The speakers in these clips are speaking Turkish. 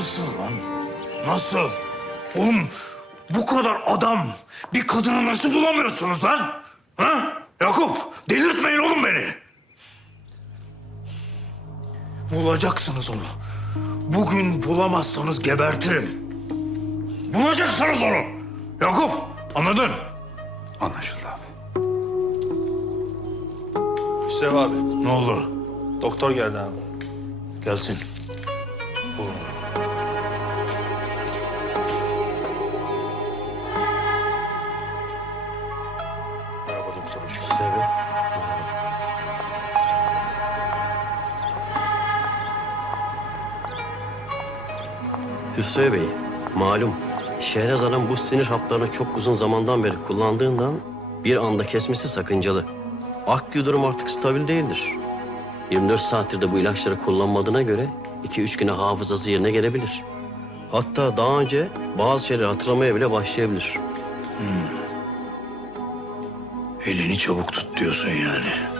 Nasıl lan? Nasıl? Oğlum bu kadar adam bir kadını nasıl bulamıyorsunuz lan? Ha? Yakup delirtmeyin oğlum beni. Bulacaksınız onu. Bugün bulamazsanız gebertirim. Bulacaksınız onu. Yakup anladın? Anlaşıldı abi. Hüseyin abi, Ne oldu? doktor geldi abi. Gelsin. Bulun. Merhaba hoş geldin. Hüsrev Bey, malum Şehnaz Hanım bu sinir haplarını çok uzun zamandan beri kullandığından bir anda kesmesi sakıncalı. Akli durum artık stabil değildir. 24 saattir de bu ilaçları kullanmadığına göre 2-3 güne hafızası yerine gelebilir. Hatta daha önce bazı şeyleri hatırlamaya bile başlayabilir. Elini çabuk tut diyorsun yani.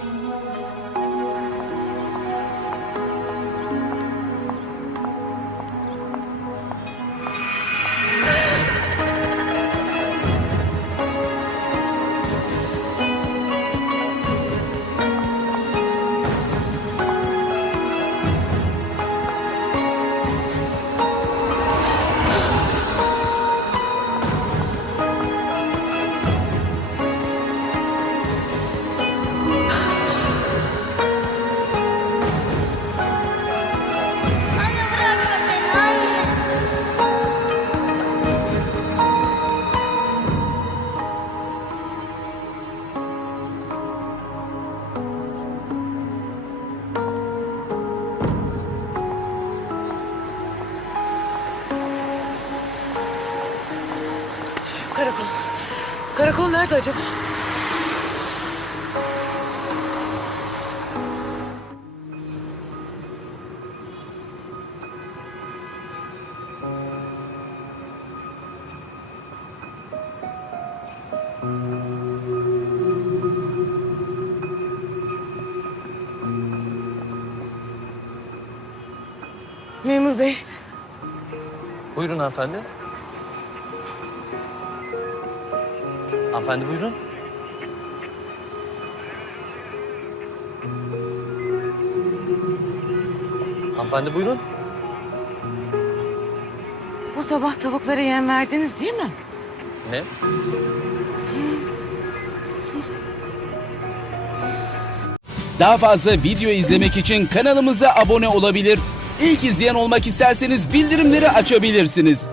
Karakol. Karakol nerede acaba? Memur bey, Buyurun hanımefendi. Hanımefendi buyurun. Hanımefendi buyurun. bu sabah tavuklara yem verdiniz değil mi? Ne? Daha fazla video izlemek için kanalımıza abone olabilir. İlk izleyen olmak isterseniz bildirimleri açabilirsiniz.